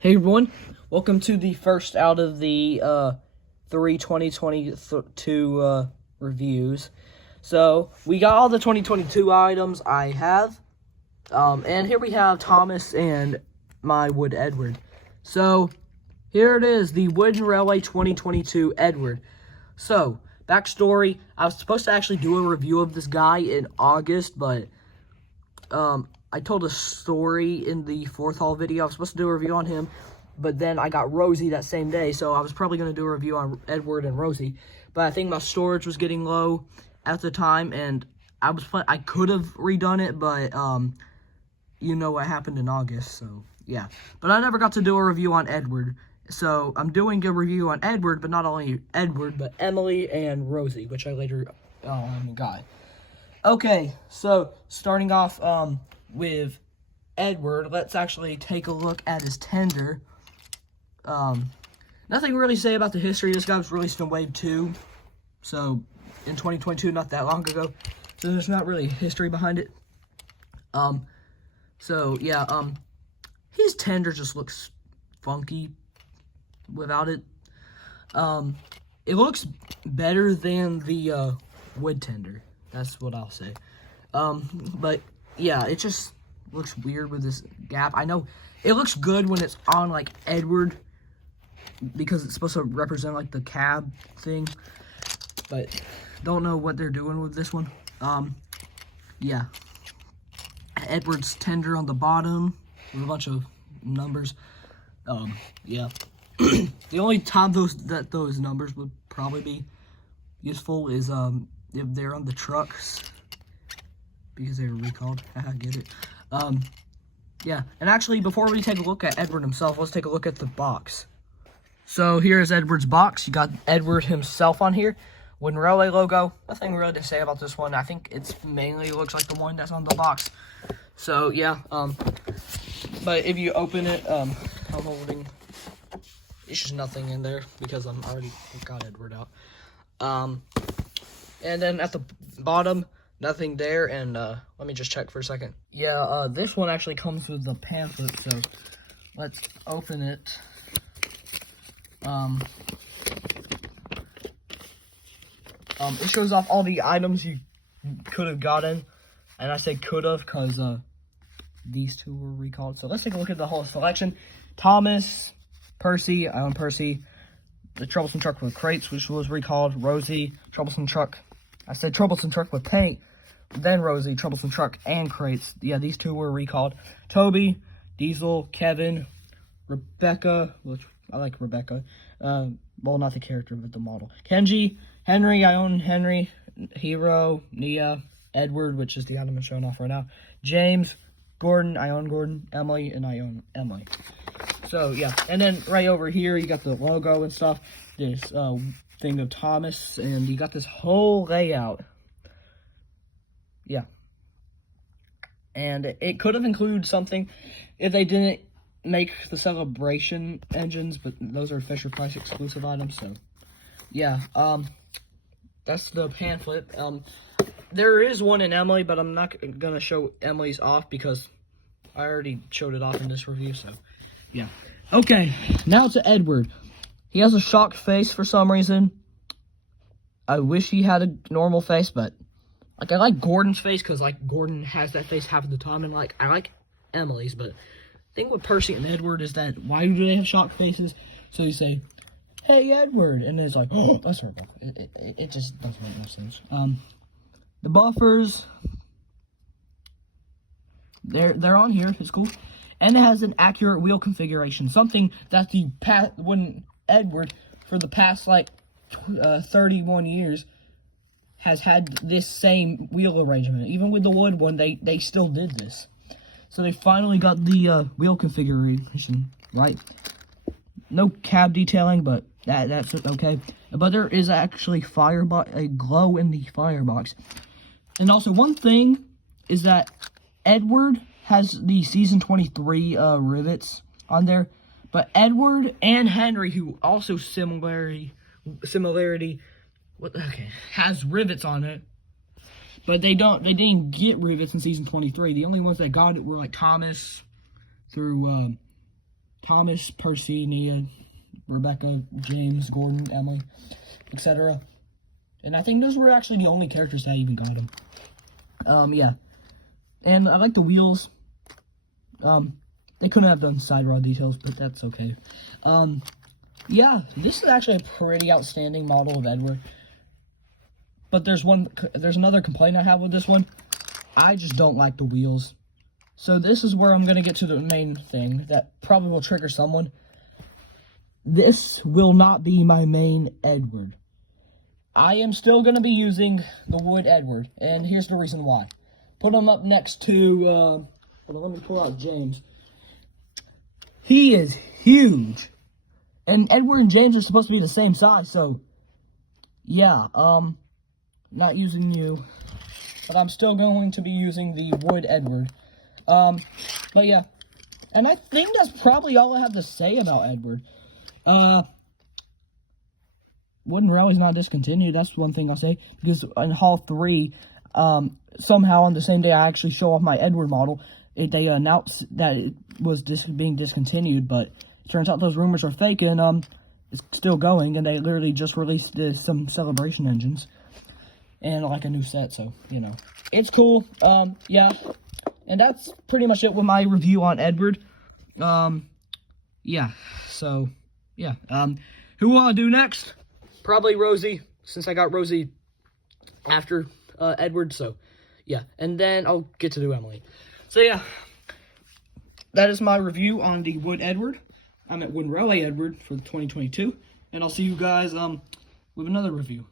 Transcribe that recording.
Hey everyone, welcome to the first out of the 2022 reviews. So we got all the 2022 items I have, and here we have Thomas and my Wood Edward. So here it is, the Wooden Railway 2022 Edward. So backstory: I was supposed to actually do a review of this guy in August, but I told a story in the 4th haul video. I was supposed to do a review on him, but then I got Rosie that same day, so I was probably going to do a review on Edward and Rosie. But I think my storage was getting low at the time, and I could have redone it, but you know what happened in August, so yeah. But I never got to do a review on Edward, so I'm doing a review on Edward, but not only Edward, but Emily and Rosie, which I later got. Okay, so starting off with Edward, let's actually take a look at his tender. Nothing really to say about the history. This guy was released in Wave 2, so in 2022, not that long ago. So there's not really history behind it. So yeah, his tender just looks funky without it. It looks better than the wood tender. That's what I'll say. But yeah, it just looks weird with this gap. I know it looks good when it's on like Edward, because it's supposed to represent like the cab thing, but don't know what they're doing with this one. Yeah, Edward's tender on the bottom with a bunch of numbers. Yeah. The only time those numbers would probably be useful is if they're on the trucks, because they were recalled. I get it. Yeah, and actually, before we take a look at Edward himself, let's take a look at the box. So here's Edward's box. You got Edward himself on here. Wooden Railway logo. Nothing really to say about this one. I think it's mainly looks like the one that's on the box. So yeah, but if you open it, I'm holding. It's just nothing in there because I'm already got Edward out. And then at the bottom, nothing there, and let me just check for a second. Yeah, this one actually comes with the pamphlet, so let's open it. It shows off all the items you could have gotten, and I say could have because these two were recalled. So let's take a look at the whole selection. Thomas, Percy, I own Percy. The Troublesome Truck with crates, which was recalled. Rosie, Troublesome Truck. I said Troublesome Truck with paint. Then Rosie, Troublesome Truck, and crates. Yeah, these two were recalled. Toby, Diesel, Kevin, Rebecca, which I like Rebecca. Well, not the character, but the model. Kenji, Henry, I own Henry. Hero, Nia, Edward, which is the item I'm showing off right now. James, Gordon, I own Gordon. Emily, and I own Emily. So, yeah. And then right over here, you got the logo and stuff. This thing of Thomas, and you got this whole layout. Yeah. And it could have included something if they didn't make the Celebration engines, but those are Fisher-Price exclusive items, so yeah. That's the pamphlet. There is one in Emily, but I'm not gonna show Emily's off because I already showed it off in this review, so yeah. Okay, now to Edward. He has a shocked face for some reason. I wish he had a normal face, but like I like Gordon's face because like Gordon has that face half of the time, and like I like Emily's. But the thing with Percy and Edward is that why do they have shocked faces? So you say, "Hey Edward," and then it's like, "Oh, that's horrible." It just doesn't make no sense. The buffers, they're on here. It's cool. And it has an accurate wheel configuration, something that when Edward, for the past, 31 years, has had this same wheel arrangement. Even with the wood one, they still did this. So they finally got the wheel configuration right. No cab detailing, but that's okay. But there is actually a glow in the firebox. And also, one thing is that Edward has the season 23 rivets on there, but Edward and Henry, who also has rivets on it, but they didn't get rivets in season 23. The only ones that got it were like Thomas through Thomas, Percy, Nia, Rebecca, James, Gordon, Emily, etc. And I think those were actually the only characters that even got them. Yeah. And I like the wheels. They couldn't have done side rod details, but that's okay. Yeah, this is actually a pretty outstanding model of Edward. But there's another complaint I have with this one. I just don't like the wheels. So this is where I'm going to get to the main thing that probably will trigger someone. This will not be my main Edward. I am still going to be using the wood Edward, and here's the reason why. Put him up next to, hold on, let me pull out James. He is huge. And Edward and James are supposed to be the same size, so, yeah, not using you. But I'm still going to be using the wood Edward. But yeah. And I think that's probably all I have to say about Edward. Wooden Rally's not discontinued, that's one thing I'll say. Because in Haul 3, somehow on the same day I actually show off my Edward model, they announced that it was being discontinued, but it turns out those rumors are fake, and it's still going, and they literally just released some celebration engines. And like a new set, so, you know. It's cool, yeah. And that's pretty much it with my review on Edward. Yeah, so, yeah. Who will I do next? Probably Rosie, since I got Rosie after Edward, so, yeah. And then I'll get to do Emily. So, yeah. That is my review on the Wood Edward. I'm at Wooden Rally Edward for 2022. And I'll see you guys with another review.